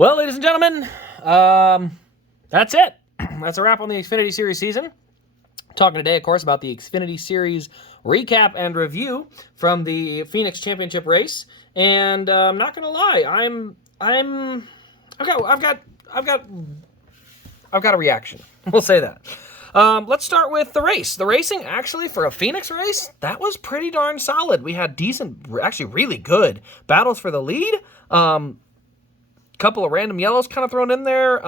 Well, ladies and gentlemen, that's it. That's a wrap on the Xfinity Series season. Talking today, of course, about the Xfinity Series recap and review from the Phoenix Championship race. And I'm not gonna lie, I've got a reaction. We'll say that. Let's start with the race. The racing, actually, for a Phoenix race, that was pretty darn solid. We had decent, actually really good battles for the lead. Couple of random yellows kind of thrown in there.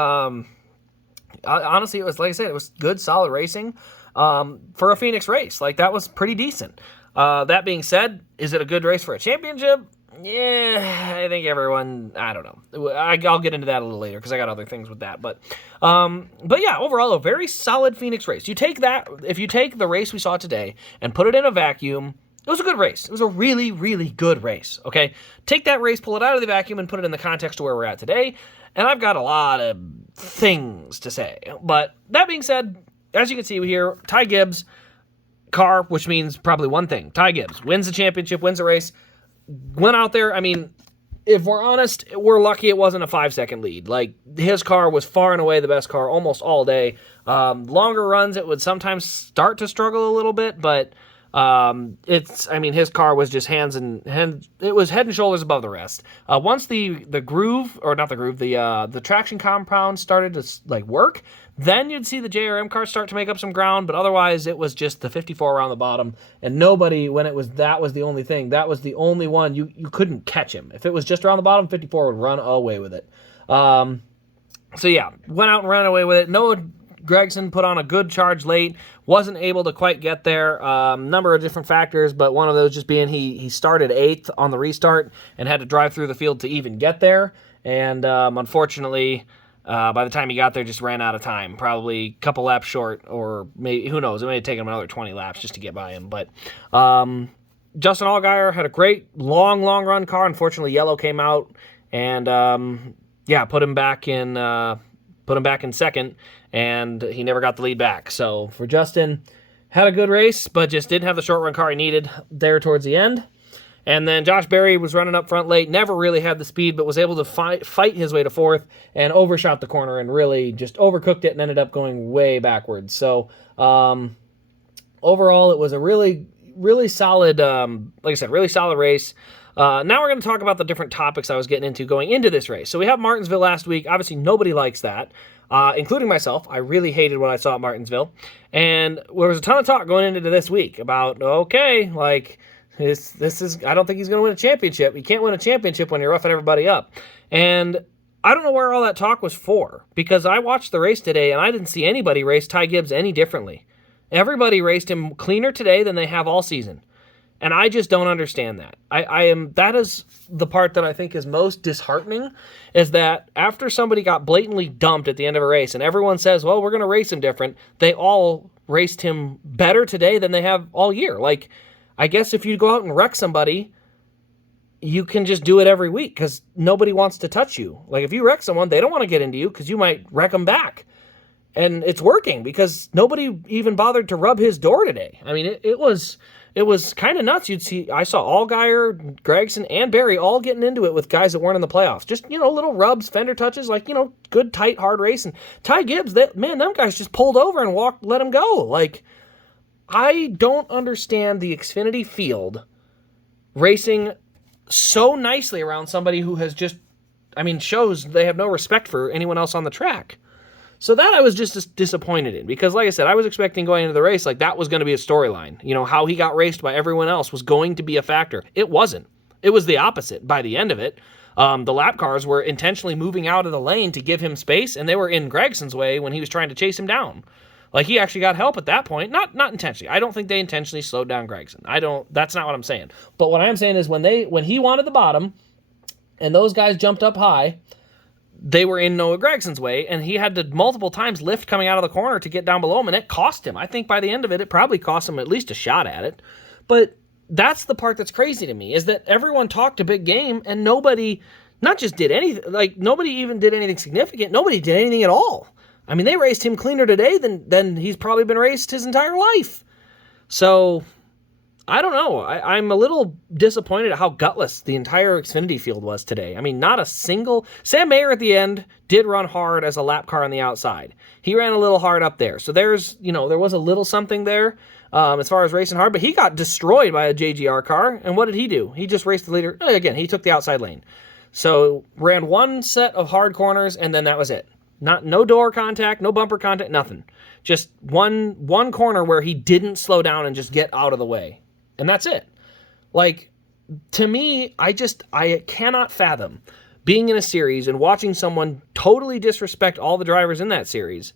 Honestly, it was, like I said, it was good, solid racing for a Phoenix race. Like, that was pretty decent. That being said, is it a good race for a championship? Yeah, I think everyone, I don't know. I'll get into that a little later because I got other things with that. But yeah, overall, a very solid Phoenix race. You take that, if you take the race we saw today and put it in a vacuum, it was a good race. It was a really, really good race, okay? Take that race, pull it out of the vacuum, and put it in the context to where we're at today, and I've got a lot of things to say. But that being said, as you can see here, Ty Gibbs, car, which means probably one thing. Ty Gibbs wins the championship, wins the race, went out there. I mean, if we're honest, we're lucky it wasn't a 5-second lead. Like, his car was far and away the best car almost all day. Longer runs, it would sometimes start to struggle a little bit, but his car was just it was head and shoulders above the rest. Once the traction compound started to work, then you'd see the JRM car start to make up some ground, but otherwise it was just the 54 around the bottom, and nobody, that was the only thing. That was the only one, you couldn't catch him. If it was just around the bottom, 54 would run away with it. So yeah, went out and ran away with it. Noah Gragson put on a good charge late, wasn't able to quite get there. Number of different factors, but one of those just being he started 8th on the restart and had to drive through the field to even get there. And unfortunately, by the time he got there, just ran out of time. Probably a couple laps short, or maybe, who knows, it may have taken him another 20 laps just to get by him. But Justin Allgaier had a great long run car. Unfortunately, yellow came out and put him back in second, and he never got the lead back. So for Justin, had a good race, but just didn't have the short run car he needed there towards the end. And then Josh Berry was running up front late, never really had the speed, but was able to fight his way to 4th and overshot the corner and really just overcooked it and ended up going way backwards. So overall, it was a really, really solid, like I said, really solid race. Now we're going to talk about the different topics I was getting into going into this race. So we have Martinsville last week. Obviously, nobody likes that, including myself. I really hated what I saw at Martinsville. And there was a ton of talk going into this week about, okay, like, this is, I don't think he's going to win a championship. You can't win a championship when you're roughing everybody up. And I don't know where all that talk was for, because I watched the race today and I didn't see anybody race Ty Gibbs any differently. Everybody raced him cleaner today than they have all season. And I just don't understand that. That is the part that I think is most disheartening, is that after somebody got blatantly dumped at the end of a race and everyone says, well, we're going to race him different, they all raced him better today than they have all year. Like, I guess if you go out and wreck somebody, you can just do it every week because nobody wants to touch you. Like, if you wreck someone, they don't want to get into you because you might wreck them back. And it's working because nobody even bothered to rub his door today. I mean, it was kind of nuts. I saw Allgaier, Gragson, and Berry all getting into it with guys that weren't in the playoffs. Just, little rubs, fender touches, good, tight, hard race. And Ty Gibbs, them guys just pulled over and let him go. Like, I don't understand the Xfinity field racing so nicely around somebody who has just, shows they have no respect for anyone else on the track. So that I was just disappointed in, because like I said, I was expecting going into the race, like, that was going to be a storyline. How he got raced by everyone else was going to be a factor. It wasn't. It was the opposite by the end of it. The lap cars were intentionally moving out of the lane to give him space, and they were in Gregson's way when he was trying to chase him down. Like, he actually got help at that point. Not intentionally. I don't think they intentionally slowed down Gregson. That's not what I'm saying. But what I'm saying is when he wanted the bottom and those guys jumped up high, they were in Noah Gregson's way, and he had to multiple times lift coming out of the corner to get down below him, and it cost him. I think by the end of it, it probably cost him at least a shot at it. But that's the part that's crazy to me, is that everyone talked a big game, and nobody not just did anything, like, nobody even did anything significant. Nobody did anything at all. I mean, they raced him cleaner today than he's probably been raced his entire life. So, I don't know. I'm a little disappointed at how gutless the entire Xfinity field was today. I mean, not a single... Sam Mayer at the end did run hard as a lap car on the outside. He ran a little hard up there. So there's, there was a little something there as far as racing hard, but he got destroyed by a JGR car. And what did he do? He just raced the leader. Again, he took the outside lane. So ran one set of hard corners, and then that was it. No door contact, no bumper contact, nothing. Just one corner where he didn't slow down and just get out of the way. And that's it. Like, to me, I cannot fathom being in a series and watching someone totally disrespect all the drivers in that series.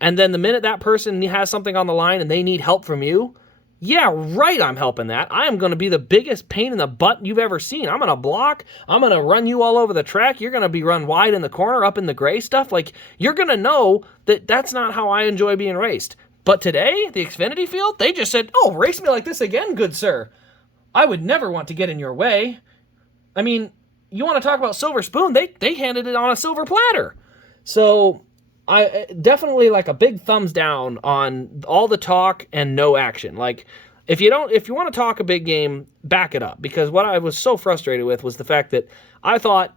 And then the minute that person has something on the line and they need help from you, yeah, right, I'm helping that. I am going to be the biggest pain in the butt you've ever seen. I'm going to block. I'm going to run you all over the track. You're going to be run wide in the corner, up in the gray stuff. Like, you're going to know that that's not how I enjoy being raced. But today, the Xfinity field, they just said, oh, race me like this again, good sir. I would never want to get in your way. I mean, you want to talk about silver spoon? They handed it on a silver platter. So I definitely like a big thumbs down on all the talk and no action. Like, if you want to talk a big game, back it up. Because what I was so frustrated with was the fact that I thought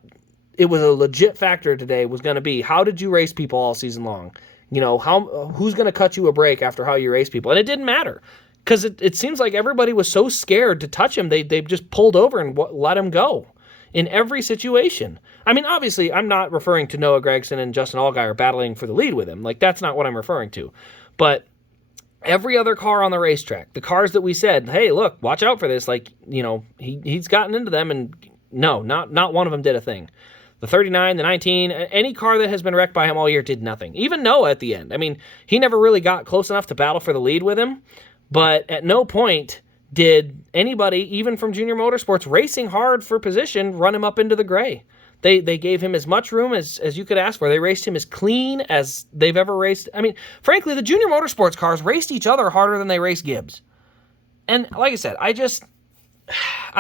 it was a legit factor today was going to be, how did you race people all season long? Who's going to cut you a break after how you race people? And it didn't matter, because it seems like everybody was so scared to touch him, they just pulled over and let him go in every situation. I mean, obviously, I'm not referring to Noah Gragson and Justin Allgaier battling for the lead with him. Like, that's not what I'm referring to. But every other car on the racetrack, the cars that we said, hey, look, watch out for this, like, he's gotten into them, and no, not one of them did a thing. The 39, the 19, any car that has been wrecked by him all year did nothing. Even Noah at the end. I mean, he never really got close enough to battle for the lead with him, but at no point did anybody, even from Junior Motorsports, racing hard for position, run him up into the gray. They gave him as much room as you could ask for. They raced him as clean as they've ever raced. I mean, frankly, the Junior Motorsports cars raced each other harder than they raced Gibbs. And like I said, I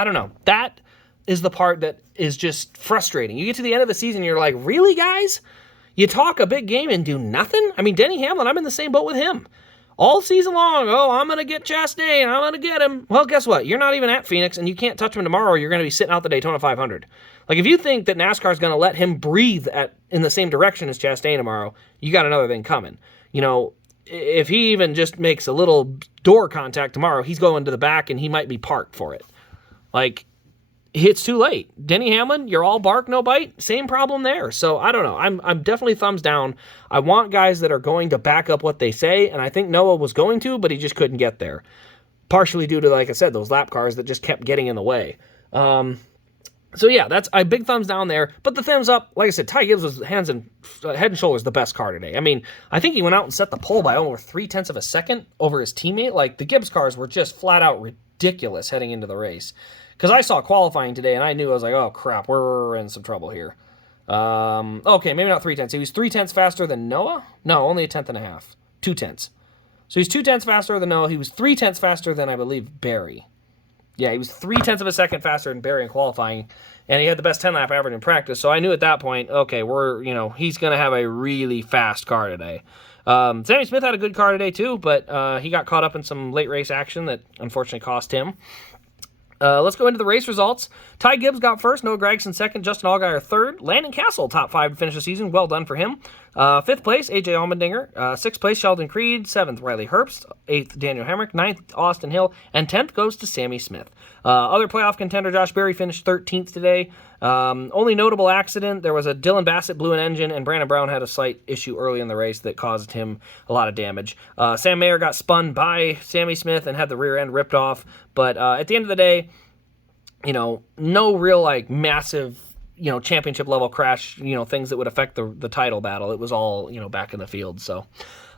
don't know. That is the part that is just frustrating. You get to the end of the season, you're like, really, guys? You talk a big game and do nothing? I mean, Denny Hamlin, I'm in the same boat with him. All season long, I'm going to get Chastain, I'm going to get him. Well, guess what? You're not even at Phoenix, and you can't touch him tomorrow, or you're going to be sitting out the Daytona 500. Like, if you think that NASCAR is going to let him breathe in the same direction as Chastain tomorrow, you got another thing coming. If he even just makes a little door contact tomorrow, he's going to the back, and he might be parked for it. Like, it's too late. Denny Hamlin, you're all bark, no bite. Same problem there. So I don't know. I'm definitely thumbs down. I want guys that are going to back up what they say, and I think Noah was going to, but he just couldn't get there. Partially due to, like I said, those lap cars that just kept getting in the way. So yeah, that's a big thumbs down there. But the thumbs up, like I said, Ty Gibbs was head and shoulders the best car today. I mean, I think he went out and set the pole by over 0.3 of a second over his teammate. Like, the Gibbs cars were just flat out ridiculous heading into the race. Because I saw qualifying today, and I knew, I was like, oh, crap, we're in some trouble here. Okay, maybe not 0.3. He was 0.3 faster than Noah? No, only 1.5. 0.2. So he's 0.2 faster than Noah. He was 0.3 faster than, I believe, Barry. Yeah, he was 0.3 of a second faster than Barry in qualifying, and he had the best 10-lap average in practice. So I knew at that point, okay, he's going to have a really fast car today. Sammy Smith had a good car today, too, but he got caught up in some late race action that unfortunately cost him. Let's go into the race results. Ty Gibbs got first, Noah Gragson second, Justin Allgaier third, Landon Castle top 5 to finish the season. Well done for him. 5th place, AJ Allmendinger. 6th place, Sheldon Creed. 7th, Riley Herbst. 8th, Daniel Hemrick. 9th, Austin Hill. And 10th goes to Sammy Smith. Other playoff contender, Josh Berry, finished 13th today. Only notable accident, there was a Dylan Bassett blew an engine, and Brandon Brown had a slight issue early in the race that caused him a lot of damage. Sam Mayer got spun by Sammy Smith and had the rear end ripped off. But at the end of the day, no real, massive, championship level crash, things that would affect the title battle. It was all, back in the field. So,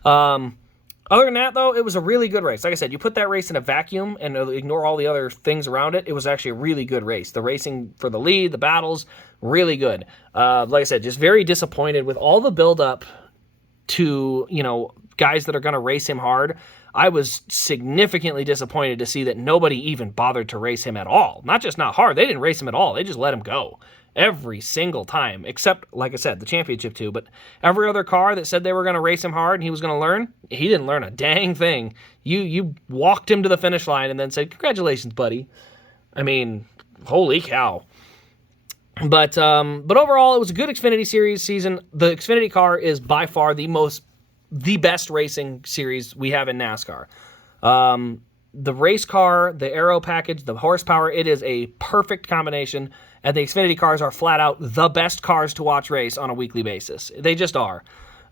other than that, though, it was a really good race. Like I said, you put that race in a vacuum and ignore all the other things around it. It was actually a really good race. The racing for the lead, the battles, really good. Like I said, just very disappointed with all the buildup to, guys that are going to race him hard. I was significantly disappointed to see that nobody even bothered to race him at all. Not just not hard, they didn't race him at all. They just let him go. every single time, except, like I said, the championship too. But every other car that said they were going to race him hard and he was going to learn, he didn't learn a dang thing. You walked him to the finish line and then said, "Congratulations, buddy." I mean, holy cow. But overall, it was a good Xfinity Series season. The Xfinity car is by far the best racing series we have in NASCAR. The race car, the aero package, the horsepower, it is a perfect combination. And the Xfinity cars are flat out the best cars to watch race on a weekly basis. They just are.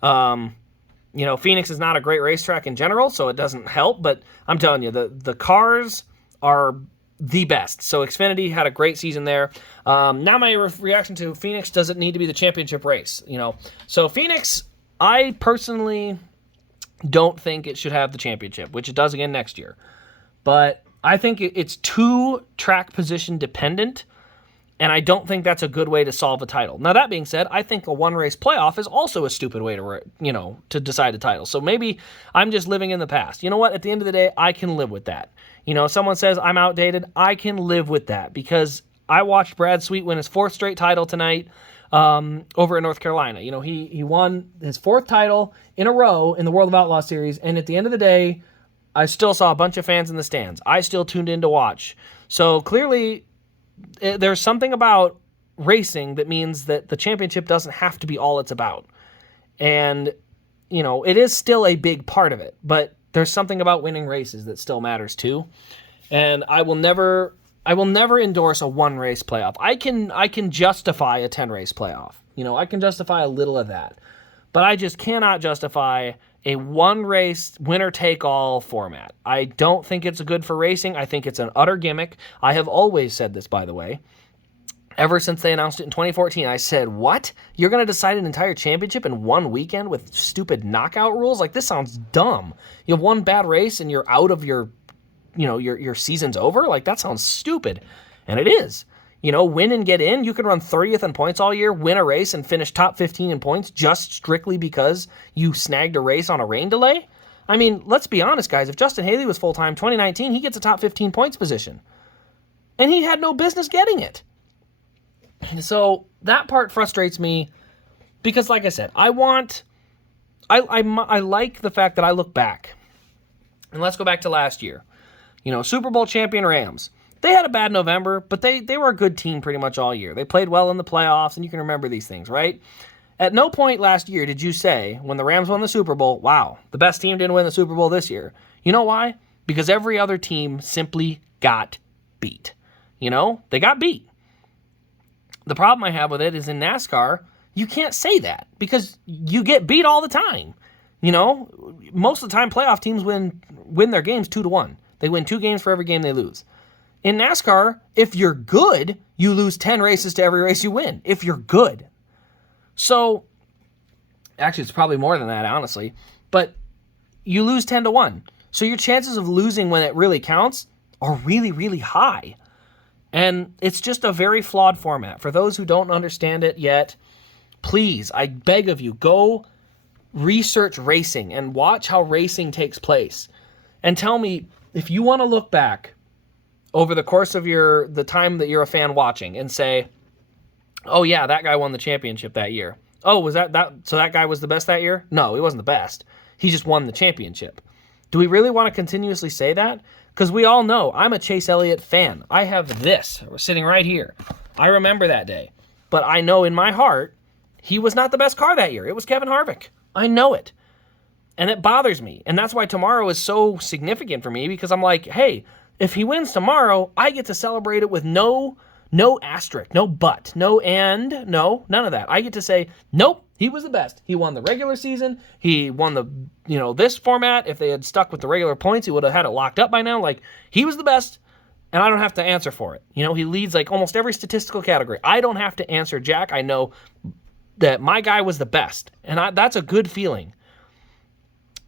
Phoenix is not a great racetrack in general, so it doesn't help. But I'm telling you, the cars are the best. So Xfinity had a great season there. Now my reaction to Phoenix doesn't need to be the championship race. So Phoenix, I personally don't think it should have the championship, which it does again next year. But I think it's too track position dependent, and I don't think that's a good way to solve a title. Now, that being said, I think a one-race playoff is also a stupid way to decide a title. So maybe I'm just living in the past. You know what? At the end of the day, I can live with that. Someone says I'm outdated. I can live with that because I watched Brad Sweet win his 4th straight title tonight over in North Carolina. He won his 4th title in a row in the World of Outlaw Series, and at the end of the day, I still saw a bunch of fans in the stands. I still tuned in to watch. So clearly, there's something about racing that means that the championship doesn't have to be all it's about. And, it is still a big part of it, but there's something about winning races that still matters too. And I will never endorse a one-race playoff. I can justify a 10-race playoff. I can justify a little of that. But I just cannot justify a one-race winner-take-all format. I don't think it's good for racing. I think it's an utter gimmick. I have always said this, by the way. Ever since they announced it in 2014, I said, what? You're going to decide an entire championship in one weekend with stupid knockout rules? Like, this sounds dumb. You have one bad race and you're out of your season's over? Like, that sounds stupid. And it is. Win and get in. You can run 30th in points all year, win a race, and finish top 15 in points just strictly because you snagged a race on a rain delay. I mean, let's be honest, guys. If Justin Haley was full-time 2019, he gets a top 15 points position. And he had no business getting it. So that part frustrates me because, like I said, I like the fact that I look back. And let's go back to last year. Super Bowl champion Rams. They had a bad November, but they were a good team pretty much all year. They played well in the playoffs, and you can remember these things, right? At no point last year did you say, when the Rams won the Super Bowl, wow, the best team didn't win the Super Bowl this year. You know why? Because every other team simply got beat. They got beat. The problem I have with it is in NASCAR, you can't say that because you get beat all the time. Most of the time playoff teams win their games 2-1. They win 2 games for every game they lose. In NASCAR, if you're good, you lose 10 races to every race you win. If you're good. So, actually, it's probably more than that, honestly. But you lose 10-1. So your chances of losing when it really counts are really, really high. And it's just a very flawed format. For those who don't understand it yet, please, I beg of you, go research racing and watch how racing takes place. And tell me, if you want to look back over the course of the time that you're a fan watching and say, oh yeah, that guy won the championship that year. Oh, was that so that guy was the best that year? No, he wasn't the best. He just won the championship. Do we really want to continuously say that? Because we all know I'm a Chase Elliott fan. I have this sitting right here. I remember that day. But I know in my heart, he was not the best car that year. It was Kevin Harvick. I know it. And it bothers me. And that's why tomorrow is so significant for me because I'm like, hey, if he wins tomorrow, I get to celebrate it with no asterisk, no but, no and, no, none of that. I get to say, nope, he was the best. He won the regular season. He won this format. If they had stuck with the regular points, he would have had it locked up by now. Like, he was the best, and I don't have to answer for it. He leads like almost every statistical category. I don't have to answer Jack. I know that my guy was the best, and that's a good feeling.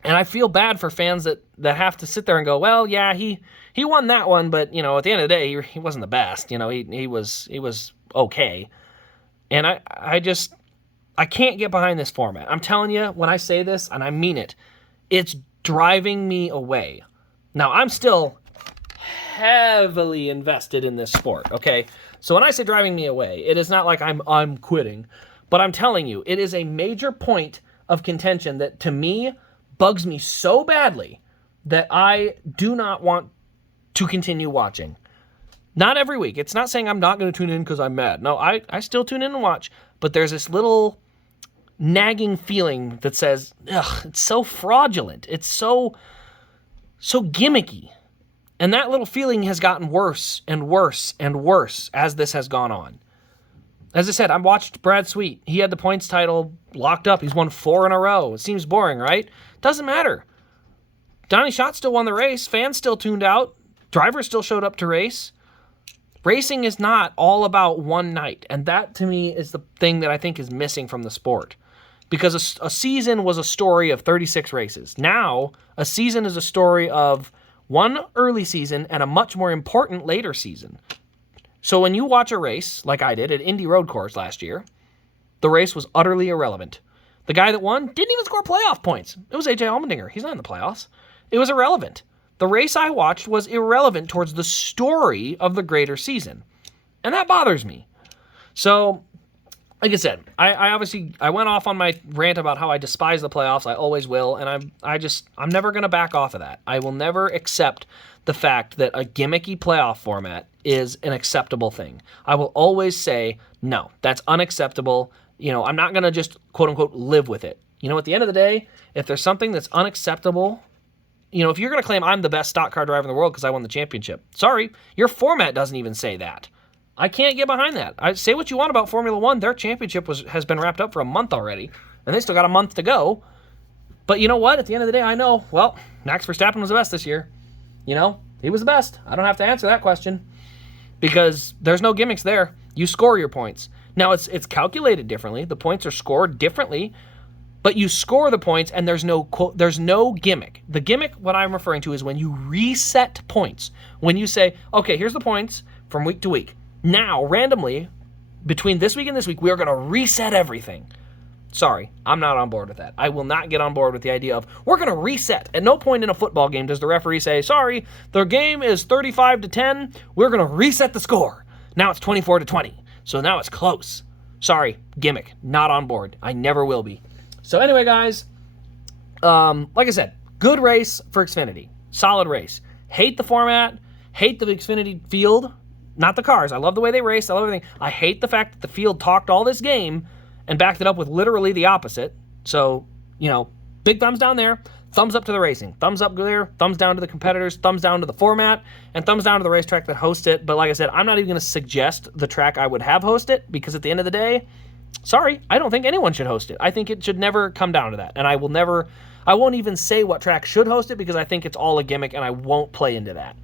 And I feel bad for fans that have to sit there and go, well, yeah, he won that one, but, at the end of the day, he wasn't the best. He was okay. And I can't get behind this format. I'm telling you, when I say this, and I mean it, it's driving me away. Now, I'm still heavily invested in this sport, okay? So when I say driving me away, it is not like I'm quitting, but I'm telling you, it is a major point of contention that to me bugs me so badly that I do not want to continue watching. Not every week. It's not saying I'm not going to tune in because I'm mad. No, I still tune in and watch, but there's this little nagging feeling that says, ugh, it's so fraudulent. It's so gimmicky. And that little feeling has gotten worse and worse and worse as this has gone on. As I said, I watched Brad Sweet. He had the points title locked up. He's won 4 in a row. It seems boring, right? Doesn't matter. Donnie Schatz still won the race. Fans still tuned out. Drivers still showed up to race. Racing is not all about one night. And that, to me, is the thing that I think is missing from the sport. Because a season was a story of 36 races. Now, a season is a story of one early season and a much more important later season. So when you watch a race, like I did at Indy Road Course last year, the race was utterly irrelevant. The guy that won didn't even score playoff points. It was AJ Allmendinger. He's not in the playoffs. It was irrelevant. The race I watched was irrelevant towards the story of the greater season. And that bothers me. So, like I said, I went off on my rant about how I despise the playoffs. I always will, and I'm never going to back off of that. I will never accept the fact that a gimmicky playoff format is an acceptable thing. I will always say, no, that's unacceptable. I'm not going to just, quote unquote, live with it. At the end of the day, if there's something that's unacceptable, if you're going to claim I'm the best stock car driver in the world because I won the championship, sorry, your format doesn't even say that. I can't get behind that. I say what you want about Formula One. Their championship has been wrapped up for a month already, and they still got a month to go. But you know what? At the end of the day, I know, well, Max Verstappen was the best this year. He was the best. I don't have to answer that question because there's no gimmicks there. You score your points. Now, it's calculated differently. The points are scored differently, but you score the points, and there's no gimmick. The gimmick, what I'm referring to, is when you reset points. When you say, okay, here's the points from week to week. Now, randomly, between this week and this week, we are going to reset everything. Sorry, I'm not on board with that. I will not get on board with the idea of, we're going to reset. At no point in a football game does the referee say, sorry, the game is 35-10. We're going to reset the score. Now it's 24-20. So now it's close. Sorry, gimmick. Not on board. I never will be. So anyway, guys, like I said, good race for Xfinity. Solid race. Hate the format. Hate the Xfinity field. Not the cars. I love the way they raced. I love everything. I hate the fact that the field talked all this game and backed it up with literally the opposite. So, big thumbs down there. Thumbs up to the racing. Thumbs up there. Thumbs down to the competitors. Thumbs down to the format. And thumbs down to the racetrack that hosts it. But like I said, I'm not even going to suggest the track I would have host it because at the end of the day, sorry, I don't think anyone should host it. I think it should never come down to that. And I won't even say what track should host it because I think it's all a gimmick and I won't play into that.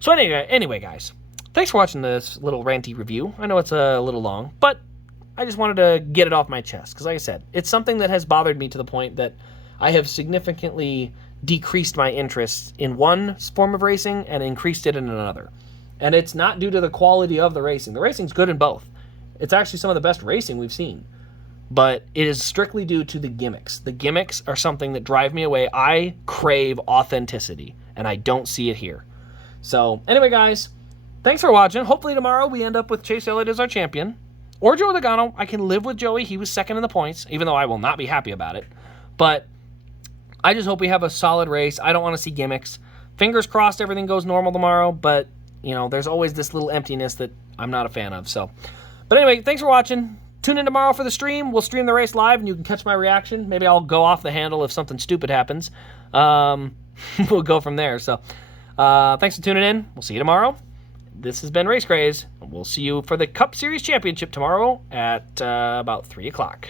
So anyway, guys, thanks for watching this little ranty review. I know it's a little long, but I just wanted to get it off my chest because, like I said, it's something that has bothered me to the point that I have significantly decreased my interest in one form of racing and increased it in another. And it's not due to the quality of the racing. The racing's good in both. It's actually some of the best racing we've seen. But it is strictly due to the gimmicks. The gimmicks are something that drive me away. I crave authenticity, and I don't see it here. So, anyway, guys, thanks for watching. Hopefully tomorrow we end up with Chase Elliott as our champion. Or Joey Logano. I can live with Joey. He was second in the points, even though I will not be happy about it. But I just hope we have a solid race. I don't want to see gimmicks. Fingers crossed everything goes normal tomorrow, but, there's always this little emptiness that I'm not a fan of. So, but anyway, thanks for watching. Tune in tomorrow for the stream. We'll stream the race live, and you can catch my reaction. Maybe I'll go off the handle if something stupid happens. We'll go from there. So, thanks for tuning in. We'll see you tomorrow. This has been Race Craze. We'll see you for the Cup Series Championship tomorrow at about 3 o'clock.